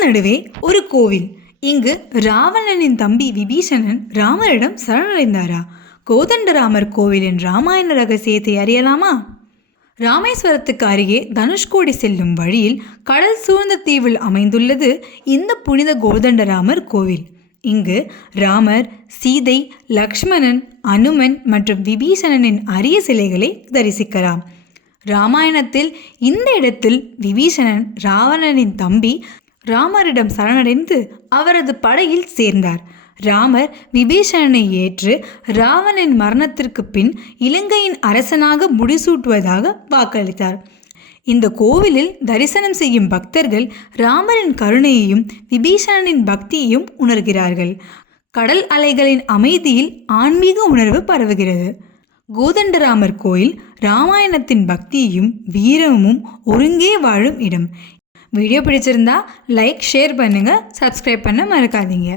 கடல் நடுவே ஒரு கோவில். இங்கு ராவணனின் தம்பி விபீஷணன் ராமரிடம் சரணடைந்தாரா? கோதண்டராமர் கோவிலின் ராமாயண ரகசியத்தை அறியலாமா? ராமேஸ்வரத்துக்கு அருகே தனுஷ்கோடி செல்லும் வழியில் கடல் சூழ்ந்த தீவில் அமைந்துள்ளது இந்த புனித கோதண்டராமர் கோவில். இங்கு ராமர், சீதை, லக்ஷ்மணன், அனுமன் மற்றும் விபீஷணனின் அரிய சிலைகளை தரிசிக்கலாம். ராமாயணத்தில் இந்த இடத்தில் விபீஷணன் ராவணனின் தம்பி ராமரிடம் சரணடைந்து அவரது படையில் சேர்ந்தார். ராமர் விபீஷணனை ஏற்று ராவணன் மரணத்திற்கு பின் இலங்கையின் அரசனாக முடிசூட்டுவதாக வாக்களித்தார். இந்த கோவிலில் தரிசனம் செய்யும் பக்தர்கள் ராமரின் கருணையையும் விபீஷணனின் பக்தியையும் உணர்கிறார்கள். கடல் அலைகளின் அமைதியில் ஆன்மீக உணர்வு பரவுகிறது. கோதண்டராமர் கோயில் ராமாயணத்தின் பக்தியும் வீரமும் ஒருங்கே வாழும் இடம். வீடியோ பிடிச்சிருந்தா லைக், ஷேர் பண்ணுங்கள், சப்ஸ்கிரைப் பண்ண மறக்காதீங்க.